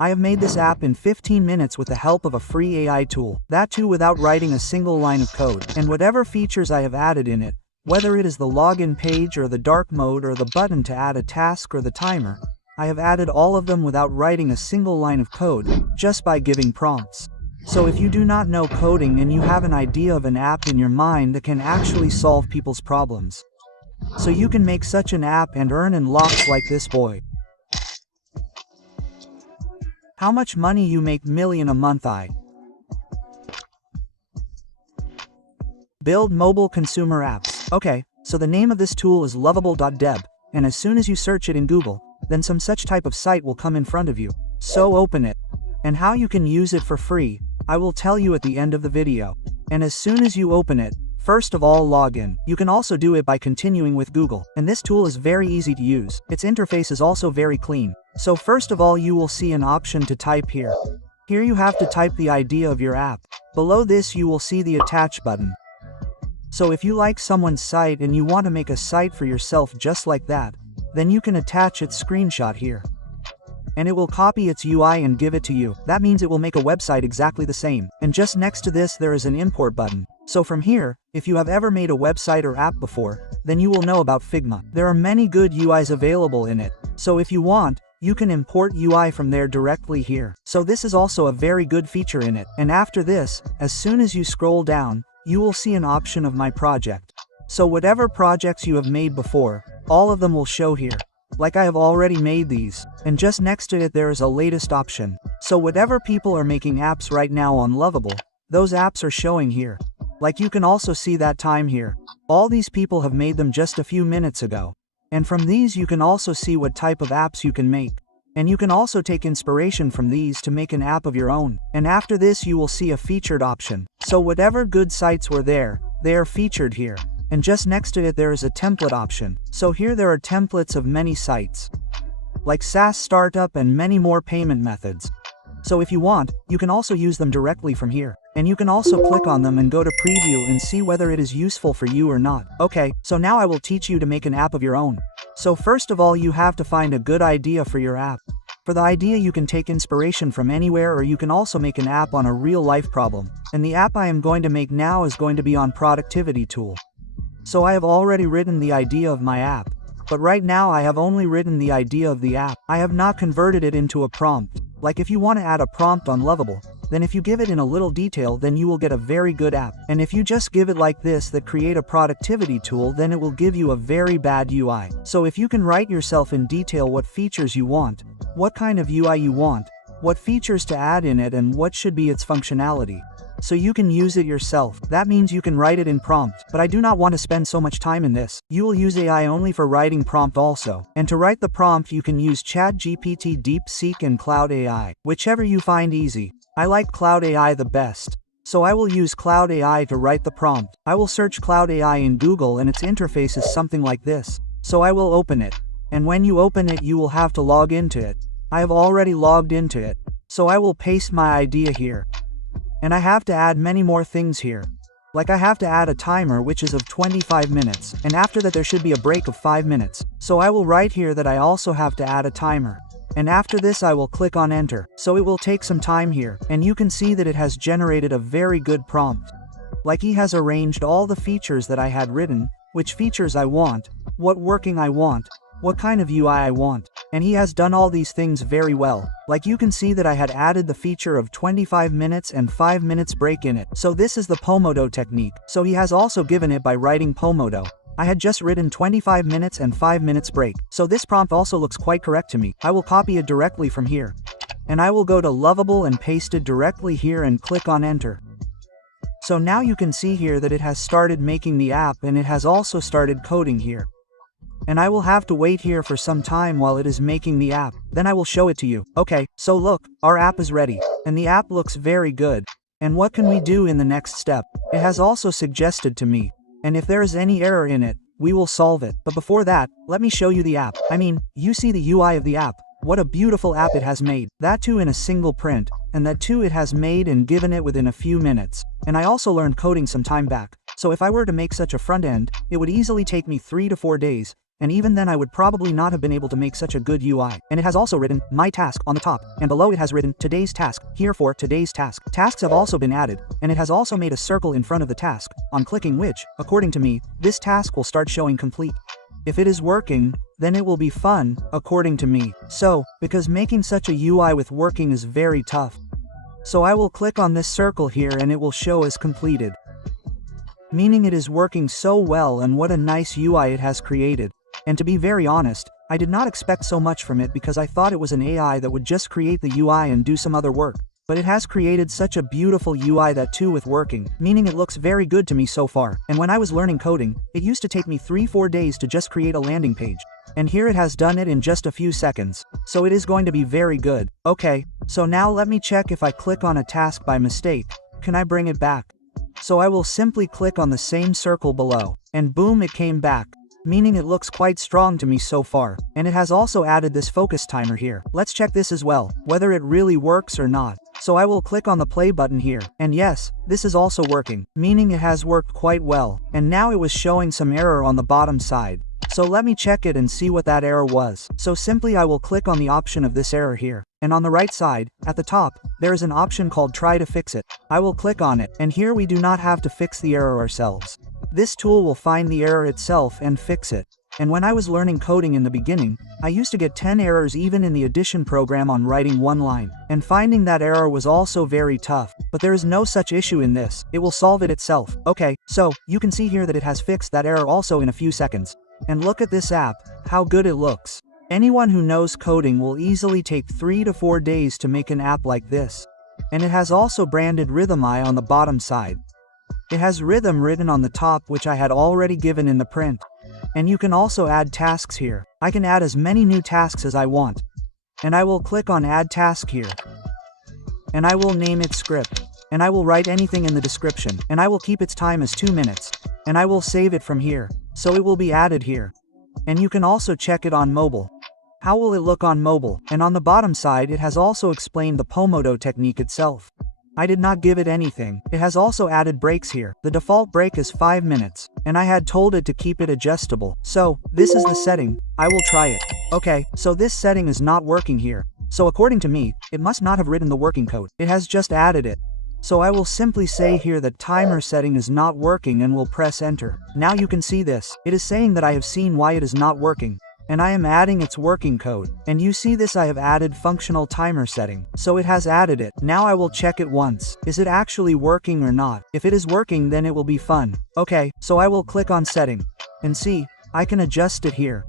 I have made this app in 15 minutes with the help of a free AI tool, that too without writing a single line of code, and whatever features I have added in it, whether it is the login page or the dark mode or the button to add a task or the timer, I have added all of them without writing a single line of code, just by giving prompts. So if you do not know coding and you have an idea of an app in your mind that can actually solve people's problems, so you can make such an app and earn in lakhs like this boy. How much money you make million a month? I build mobile consumer apps. Okay, so the name of this tool is lovable.deb, and as soon as you search it in Google, then some such type of site will come in front of you. So open it. And how you can use it for free, I will tell you at the end of the video. And as soon as you open it, first of all log in. You can also do it by continuing with Google, and this tool is very easy to use. Its interface is also very clean. So first of all you will see an option to type here. Here you have to type the idea of your app. Below this you will see the attach button. So if you like someone's site and you want to make a site for yourself just like that, then you can attach its screenshot here. And it will copy its UI and give it to you. That means it will make a website exactly the same. And just next to this there is an import button. So from here, if you have ever made a website or app before, then you will know about Figma. There are many good UIs available in it. So if you want, you can import UI from there directly here. So this is also a very good feature in it. And after this, as soon as you scroll down, you will see an option of my project. So whatever projects you have made before, all of them will show here. Like I have already made these, and just next to it there is a latest option. So whatever people are making apps right now on Lovable, those apps are showing here. Like you can also see that time here. All these people have made them just a few minutes ago. And from these you can also see what type of apps you can make. And you can also take inspiration from these to make an app of your own. And after this you will see a featured option. So whatever good sites were there, they are featured here. And just next to it there is a template option. So here there are templates of many sites, like SaaS startup and many more payment methods. So if you want, you can also use them directly from here. And you can also click on them and go to preview and see whether it is useful for you or not. Okay, so now I will teach you to make an app of your own. So first of all you have to find a good idea for your app. For the idea you can take inspiration from anywhere, or you can also make an app on a real life problem. And the app I am going to make now is going to be on productivity tool. So I have already written the idea of my app. But right now I have only written the idea of the app. I have not converted it into a prompt. Like if you want to add a prompt on Lovable, then if you give it in a little detail then you will get a very good app. And if you just give it like this, that create a productivity tool, then it will give you a very bad UI. So if you can write yourself in detail what features you want, what kind of UI you want, what features to add in it and what should be its functionality, so you can use it yourself. That means you can write it in prompt, but I do not want to spend so much time in this. You will use AI only for writing prompt also. And to write the prompt you can use ChatGPT, DeepSeek and Cloud AI, whichever you find easy. I like Cloud AI the best. So I will use Cloud AI to write the prompt. I will search Cloud AI in Google and its interface is something like this. So I will open it. And when you open it you will have to log into it. I have already logged into it. So I will paste my idea here. And I have to add many more things here. Like I have to add a timer which is of 25 minutes, and after that there should be a break of 5 minutes. So I will write here that I also have to add a timer. And after this I will click on enter. So it will take some time here, and you can see that it has generated a very good prompt. Like he has arranged all the features that I had written, which features I want, what working I want, what kind of UI I want. And he has done all these things very well. Like you can see that I had added the feature of 25 minutes and 5 minutes break in it. So this is the Pomodo technique. So he has also given it by writing Pomodo. I had just written 25 minutes and 5 minutes break. So this prompt also looks quite correct to me. I will copy it directly from here. And I will go to Lovable and paste it directly here and click on enter. So now you can see here that it has started making the app and it has also started coding here. And I will have to wait here for some time while it is making the app. Then I will show it to you. Okay, so look, our app is ready. And the app looks very good. And what can we do in the next step? It has also suggested to me. And if there is any error in it, we will solve it. But before that, let me show you the app. I mean, you see the UI of the app. What a beautiful app it has made. That too in a single print. And that too it has made and given it within a few minutes. And I also learned coding some time back. So if I were to make such a front end, it would easily take me 3 to 4 days. and even then I would probably not have been able to make such a good UI. And it has also written, my task on the top, and below it has written, today's task, here for today's task. Tasks have also been added, and it has also made a circle in front of the task, on clicking which, according to me, this task will start showing complete. If it is working, then it will be fun, according to me. So, because making such a UI with working is very tough. So I will click on this circle here and it will show as completed. Meaning it is working so well, and what a nice UI it has created. And to be very honest, I did not expect so much from it because I thought it was an AI that would just create the UI and do some other work. But it has created such a beautiful UI that too with working, meaning it looks very good to me so far. And when I was learning coding, it used to take me 3-4 days to just create a landing page. And here it has done it in just a few seconds. So it is going to be very good. Okay, so now let me check if I click on a task by mistake. Can I bring it back? So I will simply click on the same circle below, and boom, it came back. Meaning it looks quite strong to me so far. And it has also added this focus timer here. Let's check this as well, whether it really works or not. So I will click on the play button here, and yes, this is also working, meaning it has worked quite well. And now it was showing some error on the bottom side. So let me check it and see what that error was. So simply I will click on the option of this error here. And on the right side, at the top, there is an option called try to fix it. I will click on it, and here we do not have to fix the error ourselves. This tool will find the error itself and fix it. And when I was learning coding in the beginning, I used to get 10 errors even in the addition program on writing one line. And finding that error was also very tough. But there is no such issue in this. It will solve it itself. Okay, so you can see here that it has fixed that error also in a few seconds. And look at this app, how good it looks. Anyone who knows coding will easily take 3 to 4 days to make an app like this. And it has also branded Rhythm I on the bottom side. It has rhythm written on the top, which I had already given in the print. And you can also add tasks here. I can add as many new tasks as I want. And I will click on add task here. And I will name it script. And I will write anything in the description. And I will keep its time as 2 minutes. And I will save it from here. So it will be added here. And you can also check it on mobile. How will it look on mobile? And on the bottom side it has also explained the Pomodoro technique itself. I did not give it anything. It has also added breaks here. The default break is 5 minutes, and I had told it to keep it adjustable. So, this is the setting. I will try it. Okay, so this setting is not working here. So according to me, it must not have written the working code. It has just added it. So I will simply say here that timer setting is not working and will press enter. Now you can see this. It is saying that I have seen why it is not working. And I am adding its working code. And you see this, I have added functional timer setting. So it has added it. Now I will check it once. Is it actually working or not? If it is working, then it will be fun. Okay, so I will click on setting. And see, I can adjust it here.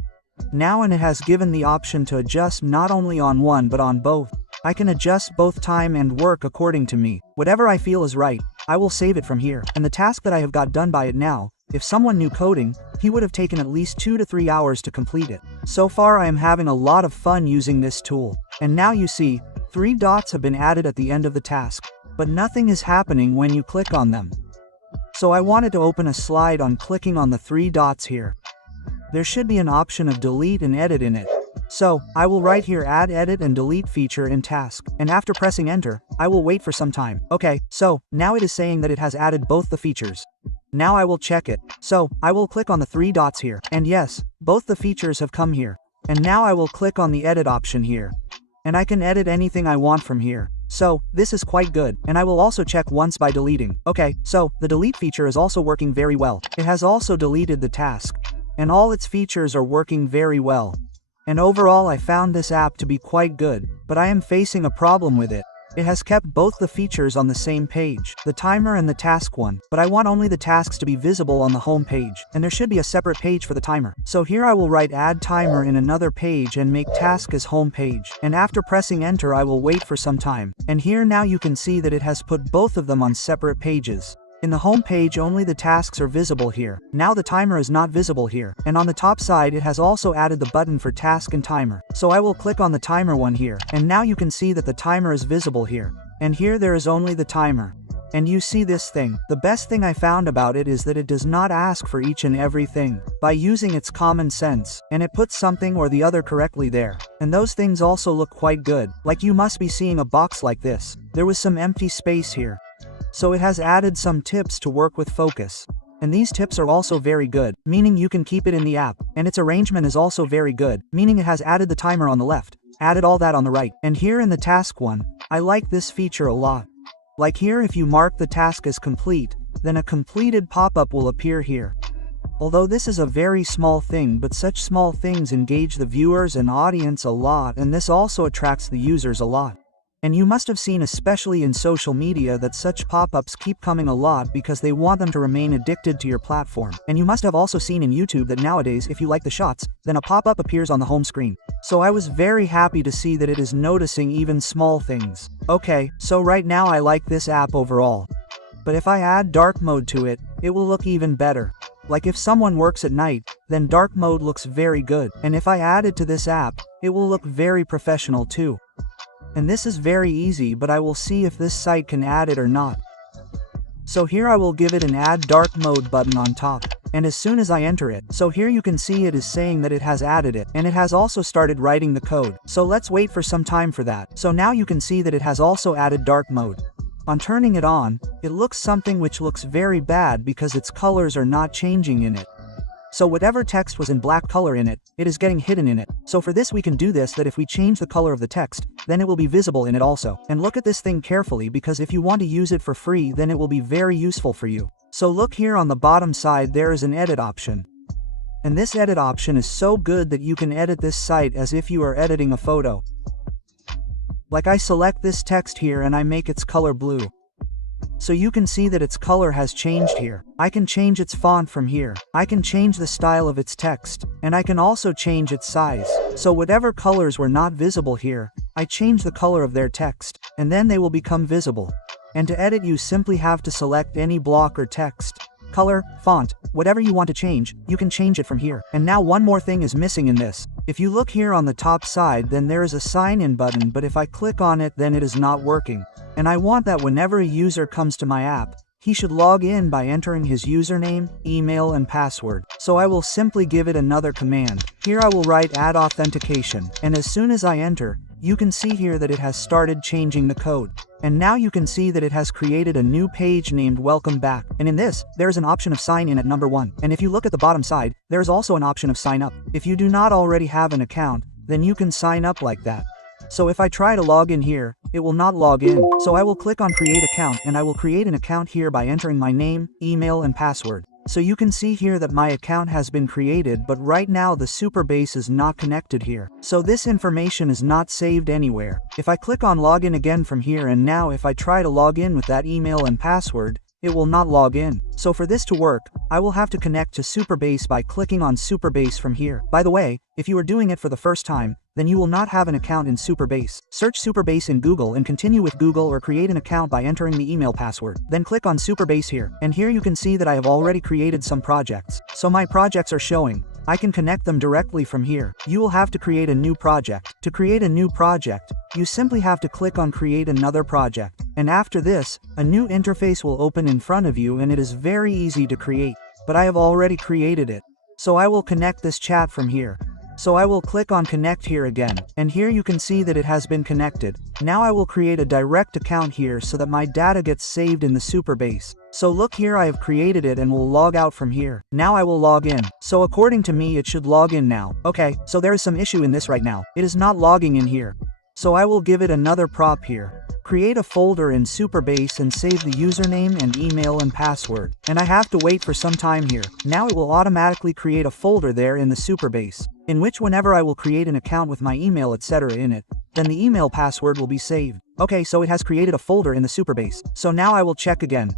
Now, and it has given the option to adjust not only on one but on both. I can adjust both time and work according to me. Whatever I feel is right, I will save it from here. And the task that I have got done by it now, if someone knew coding, he would have taken at least 2 to 3 hours to complete it. So far I am having a lot of fun using this tool. And now you see, 3 dots have been added at the end of the task. But nothing is happening when you click on them. So I wanted to open a slide on clicking on the 3 dots here. There should be an option of delete and edit in it. So, I will write here add edit and delete feature in task, and after pressing enter, I will wait for some time. Okay, so, now it is saying that it has added both the features. Now I will check it. So, I will click on the 3 dots here, and yes, both the features have come here. And now I will click on the edit option here. And I can edit anything I want from here. So, this is quite good, and I will also check once by deleting. Okay, so, the delete feature is also working very well. It has also deleted the task. And all its features are working very well. And overall I found this app to be quite good, but I am facing a problem with it. It has kept both the features on the same page, the timer and the task one, but I want only the tasks to be visible on the home page, and there should be a separate page for the timer. So here I will write add timer in another page and make task as home page, and after pressing enter I will wait for some time. And here now you can see that it has put both of them on separate pages. In the home page only the tasks are visible here. Now the timer is not visible here. And on the top side it has also added the button for task and timer. So I will click on the timer one here. And now you can see that the timer is visible here. And here there is only the timer. And you see this thing. The best thing I found about it is that it does not ask for each and everything by using its common sense. And it puts something or the other correctly there. And those things also look quite good. Like you must be seeing a box like this. There was some empty space here. So it has added some tips to work with focus. And these tips are also very good, meaning you can keep it in the app, and its arrangement is also very good, meaning it has added the timer on the left, added all that on the right, and here in the task one, I like this feature a lot. Like here, if you mark the task as complete, then a completed pop-up will appear here. Although this is a very small thing, but such small things engage the viewers and audience a lot, and this also attracts the users a lot. And you must have seen, especially in social media, that such pop-ups keep coming a lot because they want them to remain addicted to your platform. And you must have also seen in YouTube that nowadays, if you like the shots, then a pop-up appears on the home screen. So I was very happy to see that it is noticing even small things. Okay, so right now I like this app overall. But if I add dark mode to it, it will look even better. Like if someone works at night, then dark mode looks very good. And if I add it to this app, it will look very professional too. And this is very easy, but I will see if this site can add it or not. So here I will give it an add dark mode button on top. And as soon as I enter it, so here you can see it is saying that it has added it, and it has also started writing the code. So let's wait for some time for that. So now you can see that it has also added dark mode. On turning it on, it looks something which looks very bad because its colors are not changing in it. So whatever text was in black color in it, it is getting hidden in it. So for this we can do this, that if we change the color of the text, then it will be visible in it also. And look at this thing carefully, because if you want to use it for free, then it will be very useful for you. So look here on the bottom side, there is an edit option. And this edit option is so good that you can edit this site as if you are editing a photo. Like I select this text here and I make its color blue. So you can see that its color has changed here. I can change its font from here. I can change the style of its text, and I can also change its size. So whatever colors were not visible here, I change the color of their text, and then they will become visible. And to edit, you simply have to select any block or text, color, font, whatever you want to change, you can change it from here. And now one more thing is missing in this. If you look here on the top side, then there is a sign in button, but if I click on it, then it is not working. And I want that whenever a user comes to my app, he should log in by entering his username, email, and password. So I will simply give it another command. Here I will write add authentication, and as soon as I enter, you can see here that it has started changing the code. And now you can see that it has created a new page named welcome back. And in this, there is an option of sign in at number 1. And if you look at the bottom side, there is also an option of sign up. If you do not already have an account, then you can sign up like that. So if I try to log in here, it will not log in. So I will click on create account, and I will create an account here by entering my name, email, and password. So you can see here that my account has been created, but right now the Superbase is not connected here. So this information is not saved anywhere. If I click on login again from here, and now if I try to log in with that email and password, it will not log in. So for this to work, I will have to connect to Superbase by clicking on Superbase from here. By the way, if you are doing it for the first time, then you will not have an account in Superbase. Search Superbase in Google and continue with Google, or create an account by entering the email password. Then click on Superbase here. And here you can see that I have already created some projects. So my projects are showing. I can connect them directly from here. You will have to create a new project. To create a new project, you simply have to click on create another project. And after this, a new interface will open in front of you, and it is very easy to create. But I have already created it. So I will connect this chat from here. So I will click on connect here again, and here you can see that it has been connected. Now I will create a direct account here so that my data gets saved in the Superbase. So look here, I have created it and will log out from here. Now I will log in. So according to me, it should log in now. Okay, so there is some issue in this right now. It is not logging in here. So I will give it another prop here. Create a folder in Superbase and save the username and email and password. And I have to wait for some time here. Now it will automatically create a folder there in the Superbase, in which whenever I will create an account with my email etc. in it, then the email password will be saved. Okay, so it has created a folder in the Superbase. So now I will check again.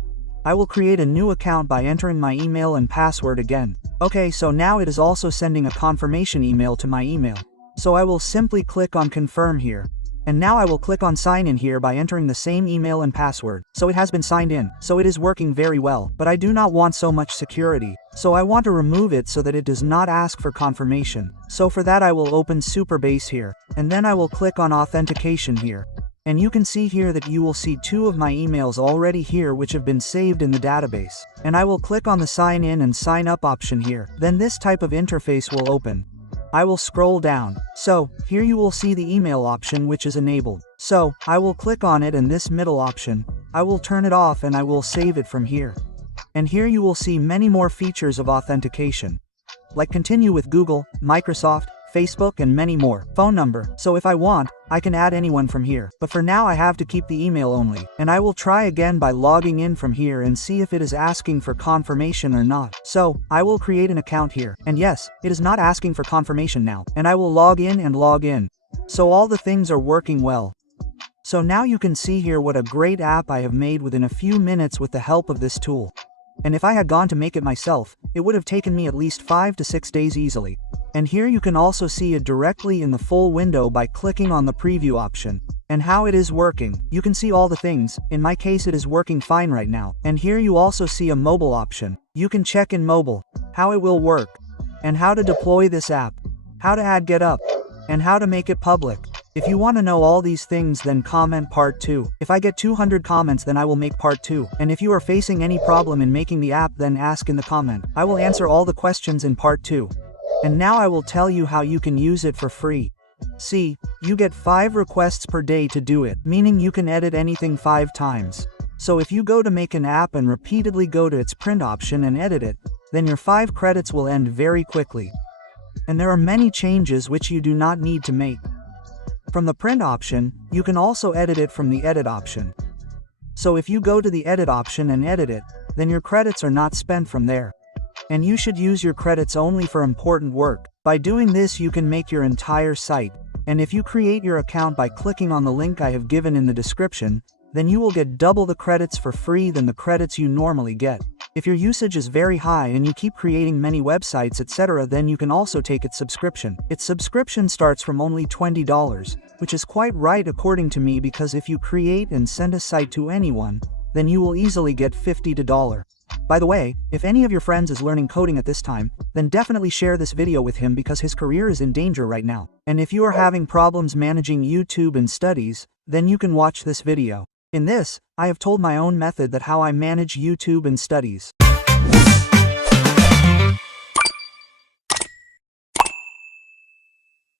I will create a new account by entering my email and password again. Okay, so now it is also sending a confirmation email to my email. So I will simply click on confirm here. And now I will click on sign in here by entering the same email and password. So it has been signed in. So it is working very well. But I do not want so much security. So I want to remove it so that it does not ask for confirmation. So for that I will open Superbase here. And then I will click on authentication here. And you can see here that you will see 2 of my emails already here which have been saved in the database. And I will click on the sign in and sign up option here. Then this type of interface will open. I will scroll down. So, here you will see the email option which is enabled. So, I will click on it, and this middle option, I will turn it off and I will save it from here. And here you will see many more features of authentication, like continue with Google, Microsoft, Facebook, and many more. Phone number. So if I want, I can add anyone from here. But for now I have to keep the email only. And I will try again by logging in from here and see if it is asking for confirmation or not. So, I will create an account here. And yes, it is not asking for confirmation now. And I will log in and log in. So all the things are working well. So now you can see here what a great app I have made within a few minutes with the help of this tool. And if I had gone to make it myself, it would have taken me at least 5 to 6 days easily. And here you can also see it directly in the full window by clicking on the preview option. And how it is working. You can see all the things. In my case it is working fine right now. And here you also see a mobile option. You can check in mobile how it will work, and how to deploy this app, how to add GetUp, and how to make it public. If you want to know all these things, then comment part 2. If I get 200 comments, then I will make part 2. And if you are facing any problem in making the app, then ask in the comment. I will answer all the questions in part 2. And now I will tell you how you can use it for free. See, you get 5 requests per day to do it, meaning you can edit anything 5 times. So if you go to make an app and repeatedly go to its print option and edit it, then your 5 credits will end very quickly. And there are many changes which you do not need to make. From the print option, you can also edit it from the edit option. So if you go to the edit option and edit it, then your credits are not spent from there. And you should use your credits only for important work. By doing this you can make your entire site. And if you create your account by clicking on the link I have given in the description, then you will get double the credits for free than the credits you normally get. If your usage is very high and you keep creating many websites etc., then you can also take its subscription. Its subscription starts from only $20, which is quite right according to me, because if you create and send a site to anyone, then you will easily get $50. By the way, if any of your friends is learning coding at this time, then definitely share this video with him because his career is in danger right now. And if you are having problems managing YouTube and studies, then you can watch this video. In this, I have told my own method that how I manage YouTube and studies.